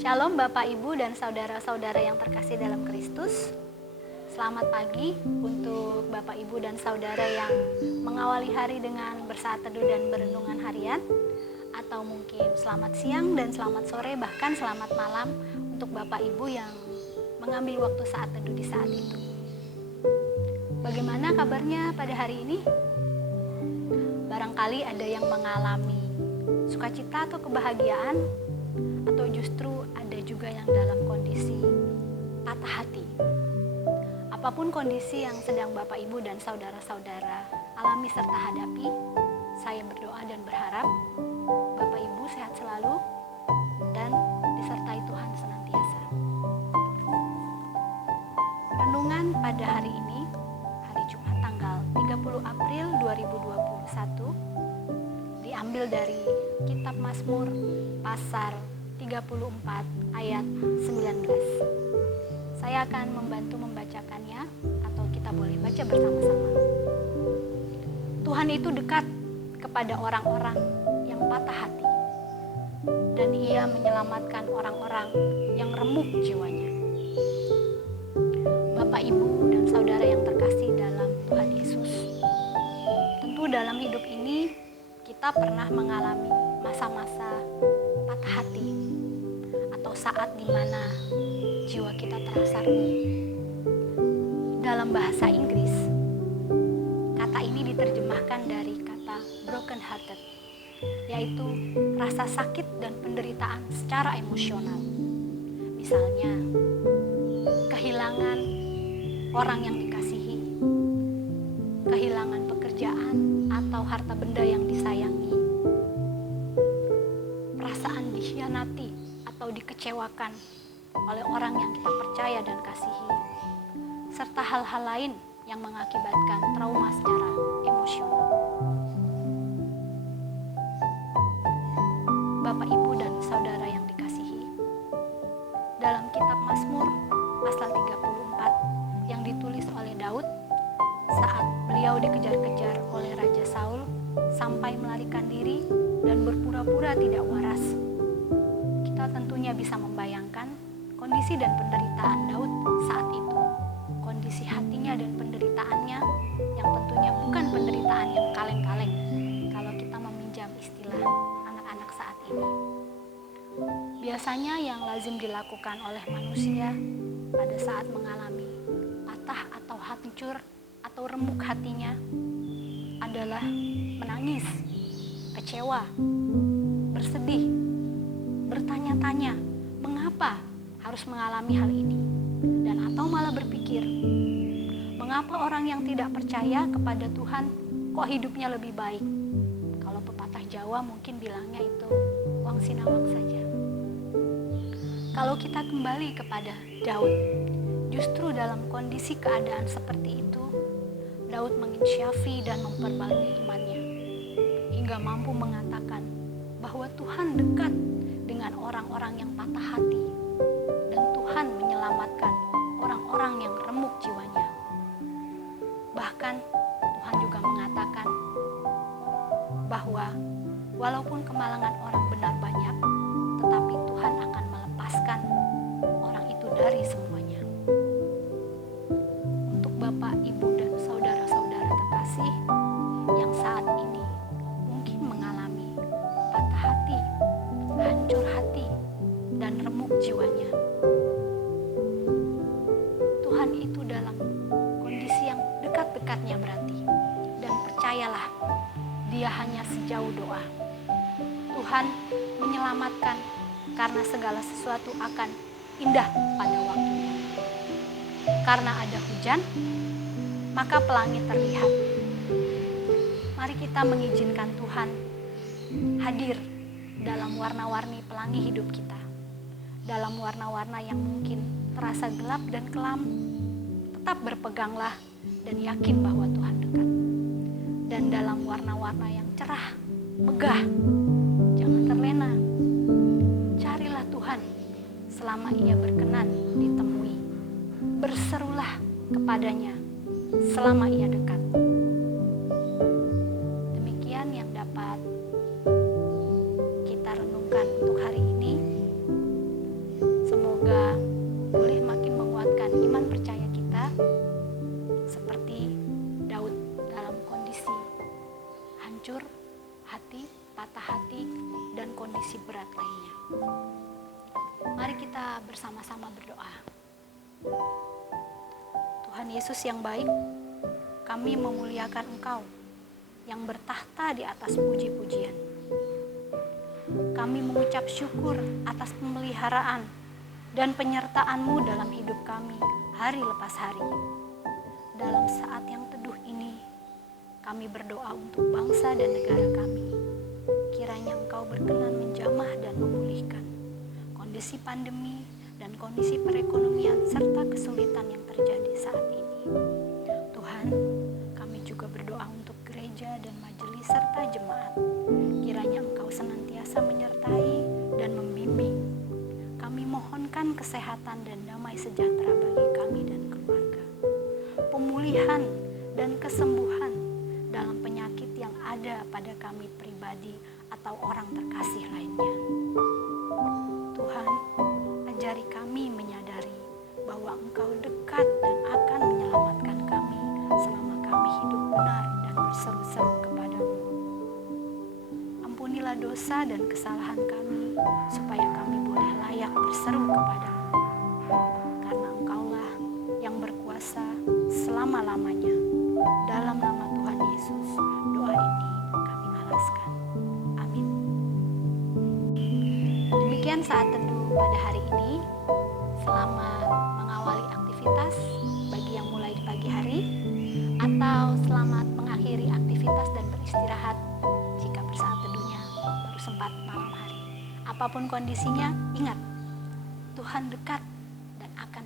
Shalom Bapak, Ibu, dan saudara-saudara yang terkasih dalam Kristus. Selamat pagi untuk Bapak, Ibu, dan saudara yang mengawali hari dengan bersaat teduh dan berenungan harian. Atau mungkin selamat siang dan selamat sore, bahkan selamat malam untuk Bapak, Ibu yang mengambil waktu saat teduh di saat itu. Bagaimana kabarnya pada hari ini? Barangkali ada yang mengalami sukacita atau kebahagiaan, atau justru ada juga yang dalam kondisi patah hati. Apapun kondisi yang sedang Bapak, Ibu, dan saudara-saudara alami serta hadapi, saya berdoa dan berharap Bapak, Ibu sehat selalu dan disertai Tuhan senantiasa. Renungan pada hari ini, hari Jumat tanggal 30 April 2021, diambil dari Kitab Mazmur pasal 34 ayat 19. Saya akan membantu membacakannya, atau kita boleh baca bersama-sama. Tuhan itu dekat kepada orang-orang yang patah hati, dan Ia menyelamatkan orang-orang yang remuk jiwanya. Bapak, Ibu, dan saudara yang terkasih dalam Tuhan Yesus, tentu dalam hidup ini kita pernah mengalami masa-masa patah hati, atau saat dimana jiwa kita terasa remuk. Dalam bahasa Inggris, kata ini diterjemahkan dari kata broken hearted, yaitu rasa sakit dan penderitaan secara emosional. Misalnya, kehilangan orang yang dikasihi, kehilangan pekerjaan atau harta benda yang disayangi, perasaan dikhianati atau dikecewakan oleh orang yang kita percaya dan kasihi, serta hal-hal lain yang mengakibatkan trauma secara emosional. Bapak, Ibu, dan saudara yang dikasihi, dalam kitab Mazmur pasal 34 yang ditulis oleh Daud saat beliau dikejar-kejar oleh Raja Saul sampai melarikan diri dan berpura-pura tidak waras, kita tentunya bisa membayangkan kondisi dan penderitaan Daud saat itu. Kondisi hatinya dan penderitaannya yang tentunya bukan penderitaan yang kaleng-kaleng kalau kita meminjam istilah anak-anak saat ini. Biasanya yang lazim dilakukan oleh manusia pada saat mengalami patah atau hancur atau remuk hatinya adalah menangis, kecewa, bersedih, bertanya-tanya mengapa harus mengalami hal ini, dan atau malah berpikir, mengapa orang yang tidak percaya kepada Tuhan kok hidupnya lebih baik? Kalau pepatah Jawa mungkin bilangnya itu wang sinawang saja. Kalau kita kembali kepada Daud, justru dalam kondisi keadaan seperti itu, Daud menginsyafi dan memperbarui imannya, hingga mampu mengatakan bahwa Tuhan dekat dengan orang-orang yang patah hati, dan Tuhan menyelamatkan orang-orang yang remuk jiwanya. Bahkan Tuhan juga mengatakan bahwa walaupun kemalangan orang benar banyak, tetapi Tuhan akan melepaskan orang itu dari semuanya. Untuk Bapak, Ibu, dan saudara-saudara terkasih yang saat ini mungkin mengalami patah hati, hancur hati, dan remuk jiwanya, Tuhan itu dalam kondisi yang dekat-dekatnya berarti. Dan percayalah, Dia hanya sejauh doa. Tuhan menyelamatkan karena segala sesuatu akan indah pada waktunya. Karena ada hujan, maka pelangi terlihat. Mari kita mengizinkan Tuhan hadir dalam warna-warni pelangi hidup kita. Dalam warna-warna yang mungkin terasa gelap dan kelam, tetap berpeganglah dan yakin bahwa Tuhan dekat. Dan dalam warna-warna yang cerah, megah, jangan terlena. Carilah Tuhan selama Ia berkenan ditemui. Berserulah kepadanya selama Ia dekat. Demikian yang dapat kita renungkan untuk hari ini. hati, dan kondisi berat lainnya. Mari kita bersama-sama berdoa. Tuhan Yesus yang baik, kami memuliakan Engkau yang bertahta di atas puji-pujian. Kami mengucap syukur atas pemeliharaan dan penyertaan-Mu dalam hidup kami hari lepas hari. Dalam saat yang teduh ini, kami berdoa untuk bangsa dan negara kami. Kiranya Engkau berkenan menjamah dan memulihkan kondisi pandemi dan kondisi perekonomian serta kesulitan yang terjadi saat ini. Tuhan, kami juga berdoa untuk gereja dan majelis serta jemaat. Kiranya Engkau senantiasa menyertai dan membimbing. Kami mohonkan kesehatan dan damai sejahtera bagi kami dan keluarga. Pemulihan dan kesembuhan dalam penyakit yang ada pada kami pribadi atau orang terkasih lainnya. Tuhan, ajari kami menyadari bahwa Engkau dekat dan akan menyelamatkan kami selama kami hidup benar dan berseru-seru kepadamu. Ampunilah dosa dan kesalahan kami, supaya kami boleh layak berseru kepadamu. Karena Engkaulah yang berkuasa selama-lamanya. Dalam nama Tuhan Yesus, doa ini kami alaskan. Amin. Demikian saat teduh pada hari ini. Selamat mengawali aktivitas bagi yang mulai di pagi hari, atau selamat mengakhiri aktivitas dan beristirahat jika bersaat teduhnya baru sempat malam hari. Apapun kondisinya, ingat, Tuhan dekat dan akan